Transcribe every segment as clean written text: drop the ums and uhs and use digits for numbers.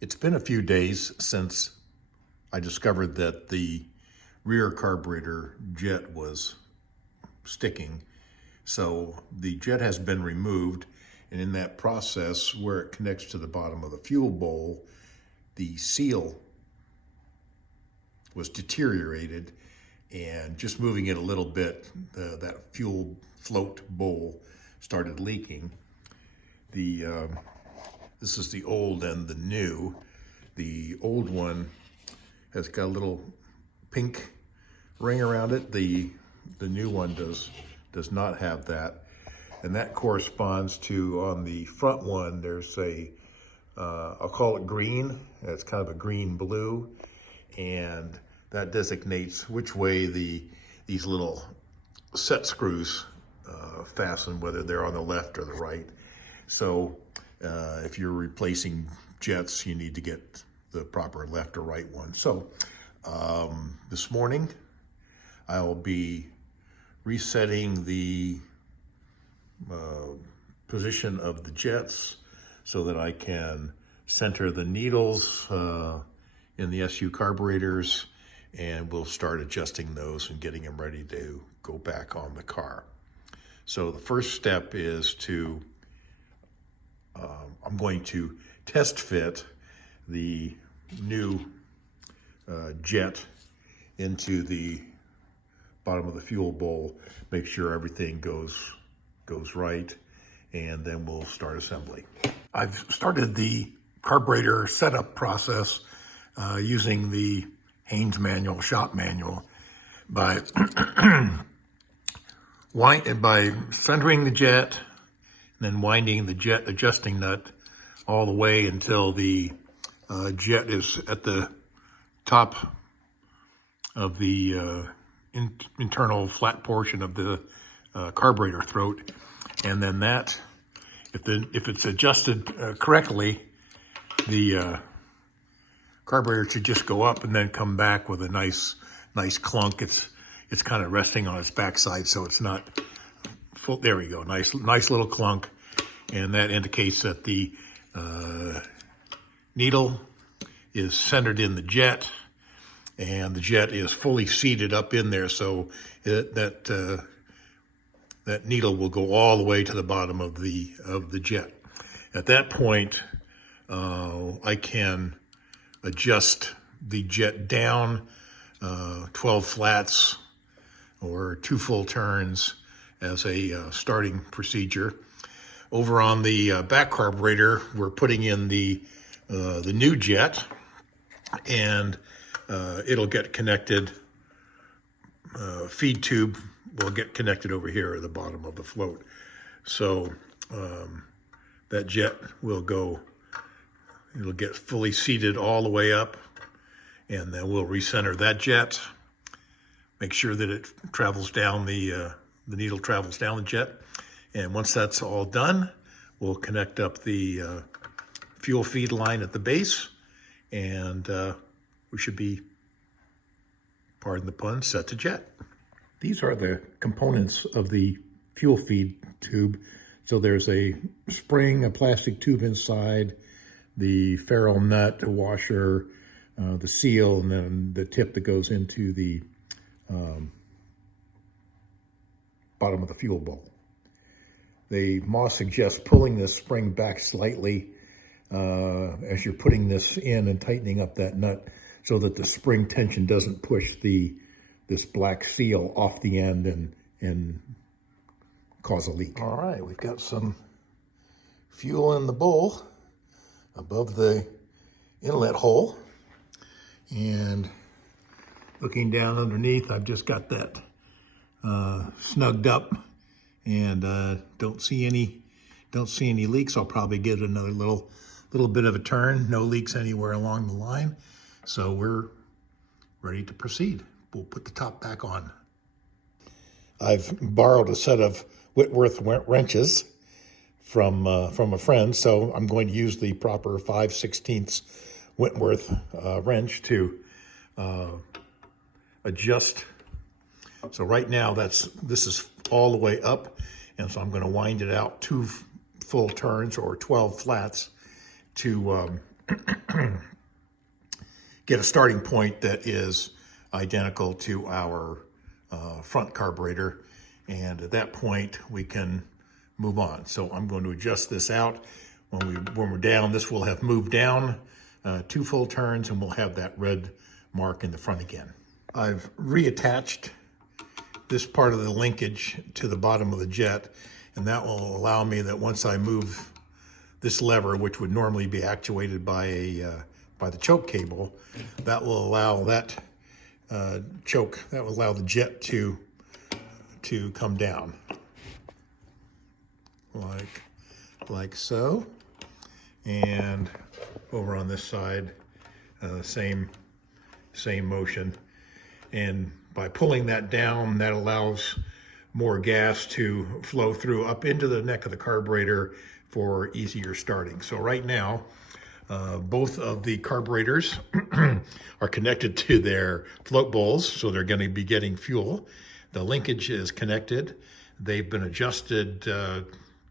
It's been a few days since I discovered that the rear carburetor jet was sticking. So the jet has been removed, and in that process, where it connects to the bottom of the fuel bowl, the seal was deteriorated, and just moving it a little bit, that fuel float bowl started leaking. This is the old and the new. The old one has got a little pink ring around it. The new one does not have that. And that corresponds to, on the front one, there's I'll call it green. It's kind of a green blue. And that designates which way these little set screws fasten, whether they're on the left or the right. So if you're replacing jets, you need to get the proper left or right one. So this morning, I will be resetting the position of the jets so that I can center the needles in the SU carburetors, and we'll start adjusting those and getting them ready to go back on the car. So the first step is to, I'm going to test fit the new jet into the bottom of the fuel bowl, make sure everything goes right, and then we'll start assembly. I've started the carburetor setup process using the Haynes manual, shop manual, by by centering the jet, and then winding the jet adjusting nut all the way until the jet is at the top of the internal flat portion of the carburetor throat. And then that, if it's adjusted correctly, the carburetor should just go up and then come back with a nice clunk. It's kind of resting on its backside, so it's not full. There we go, nice little clunk, and that indicates that the needle is centered in the jet, and the jet is fully seated up in there, so that needle will go all the way to the bottom of the jet. At that point, I can adjust the jet down 12 flats or 2 full turns as a starting procedure. Over on the back carburetor, we're putting in the new jet, and it'll get connected. Feed tube will get connected over here at the bottom of the float. So that jet will go, it'll get fully seated all the way up, and then we'll recenter that jet, make sure that it travels down the needle travels down the jet. And once that's all done, we'll connect up the fuel feed line at the base, and we should be, pardon the pun, set to jet. These are the components of the fuel feed tube. So there's a spring, a plastic tube inside, the ferrule nut, a washer, the seal, and then the tip that goes into the bottom of the fuel bowl. The MOS suggests pulling this spring back slightly as you're putting this in and tightening up that nut so that the spring tension doesn't push this black seal off the end and cause a leak. All right, we've got some fuel in the bowl above the inlet hole. And looking down underneath, I've just got that snugged up, and don't see any leaks. I'll probably give it another little bit of a turn. No leaks anywhere along the line. So we're ready to proceed. We'll put the top back on. I've borrowed a set of Whitworth wrenches from a friend, so I'm going to use the proper 5/16 Whitworth wrench to adjust. So right now this is all the way up, and so I'm going to wind it out 2 full turns or 12 flats to get a starting point that is identical to our front carburetor. And at that point, we can move on. So I'm going to adjust this out. When we're down, this will have moved down 2 full turns, and we'll have that red mark in the front again. I've reattached this part of the linkage to the bottom of the jet, and that will allow me that once I move this lever, which would normally be actuated by the choke cable, that will allow that that will allow the jet to come down like so. And over on this side, same motion. And by pulling that down, that allows more gas to flow through up into the neck of the carburetor for easier starting. So right now, both of the carburetors are connected to their float bowls, so they're going to be getting fuel. The linkage is connected. They've been adjusted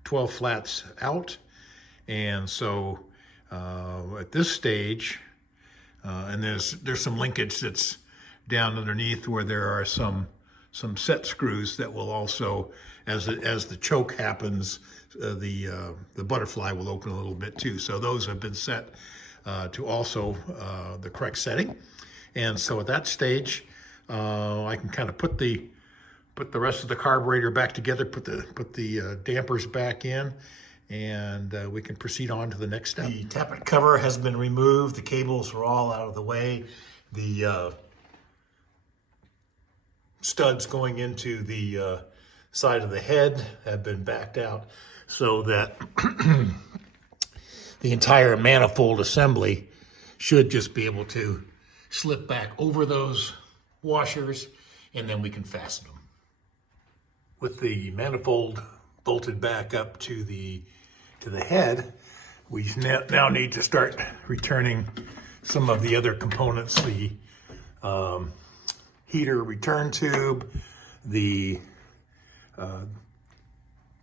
12 flats out. And so at this stage, and there's some linkage that's down underneath where there are some set screws that will also, as the choke happens, the butterfly will open a little bit too. So those have been set to also the correct setting. And so at that stage, I can kind of put the rest of the carburetor back together, put the dampers back in, and we can proceed on to the next step. The tappet cover has been removed. The cables are all out of the way. The studs going into the side of the head have been backed out so that the entire manifold assembly should just be able to slip back over those washers, and then we can fasten them. With the manifold bolted back up to the head, we now need to start returning some of the other components, the heater return tube, the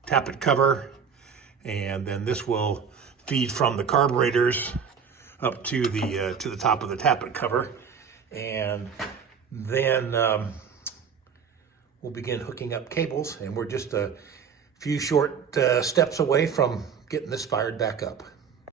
tappet cover, and then this will feed from the carburetors up to the top of the tappet cover, and then we'll begin hooking up cables, and we're just a few short steps away from getting this fired back up.